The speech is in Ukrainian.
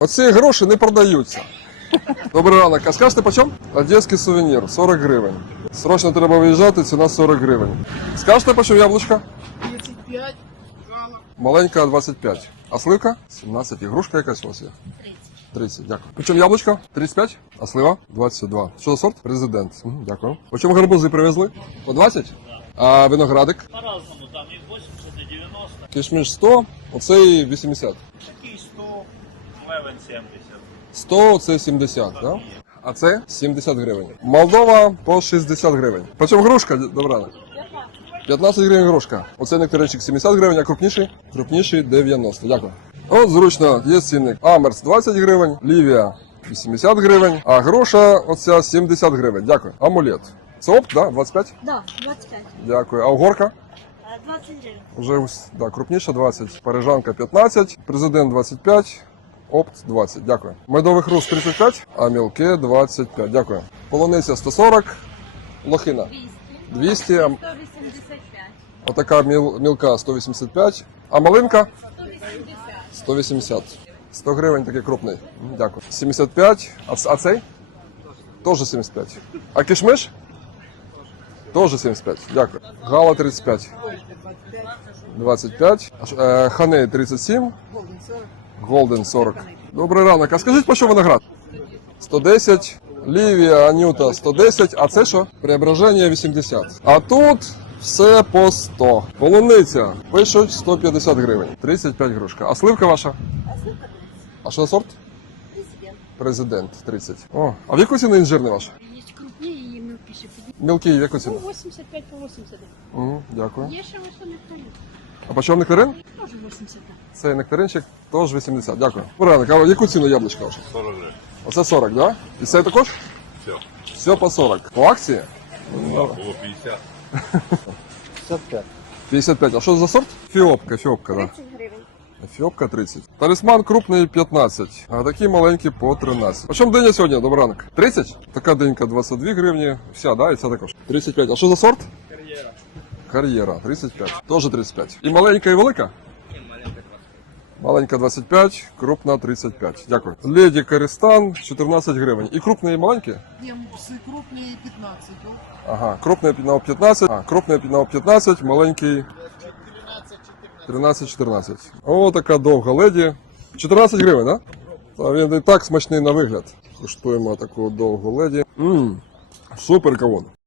Оці гроші не продаються. Добрий ранок. А скажете по чому? Одеський сувенір 40 гривень. Срочно треба виїжджати, ціна 40 гривень. Скажете по чому яблучка? 35. Маленька 25. А сливка? 17. Ігрушка якась у вас є? 30. 30, дякую. По чому яблучко? 35. А слива? 22. Що за сорт? Президент. Дякую. По чому гарбузи привезли? По 20? А виноградик? По-разному, там и 80, и 90, Кишміш 100, оцей 80. Такие 100, левен 70. 100 це 70, да? А це 70 гривень. Молдова по 60 гривень. Почем грушка, добра? 15 гривень грушка. Оце нектаринчик 70 гривень, а крупніший? Крупніший 90. Дякую. От зручно, є цінник. Амерс 20 гривень, Лівія 80 гривень, а груша оця 70 гривень. Дякую. Амулет. Це опт, да? 25? Да, 25. Дякую. А угорка? Е, 20 гривень. Вже да, крупніша 20, парижанка 15, президент 25, опт 20, дякую. Медовий хруст 35, а мілке 25, дякую. Полуниця 140, лохина 200, а 185. отака міл, мілка 185, а малинка 180. 180. 100 гривень такий крупний. Дякую. 75, а, а цей? Теж 75. А кишмиш? Теж 75. Дякую. Гала 35. 25. А ш- е, Ханей 37. Голден 40. Добрий ранок. А скажіть, по що виноград? 110. Лівія, Анюта 110. А це що? Преображення 80. А тут все по 100. Полуниця. Пишуть 150 гривень. 35 грушка. А сливка ваша? А сколько? А що за сорт? Президент. Президент 30. О, а в яку ціну інжирний ваш? Мелкие. Мілкий в яку ціну? 85 по 80. Угу, дякую. Є ще ось нектарин. А по чому нектарин? Тоже 80. Цей нектаринчик теж 80. Дякую. Порядок, а в яку ціну яблучко ваше? 40 гривен. Оце 40, да? І це також? Все. Все по 40. По акції? Было 50. 55. 55. А що за сорт? Фіопка, фіопка, да. 30 гривень. Фіопка 30. Талісман крупний 15, а такі маленькі по 13. А чому диня сьогодні? Добрий ранок. 30? Така денька 22 гривні. Вся, да, і ця також. 35. А що за сорт? Кар'єра. Кар'єра, 35. Теж 35. І маленька, і велика? Маленька 25, крупна 35. Дякую. Леді Карістан 14 гривень. І крупні, і маленькі? Демусы крупнее 15. вот. Ага, крупний на 15, а, крупний на 15, маленький 13-14. О, така довга леді. 14 гривень? Да? Та він і так смачний на вигляд. Куштуємо таку довгу леді. Ммм, супер кавун.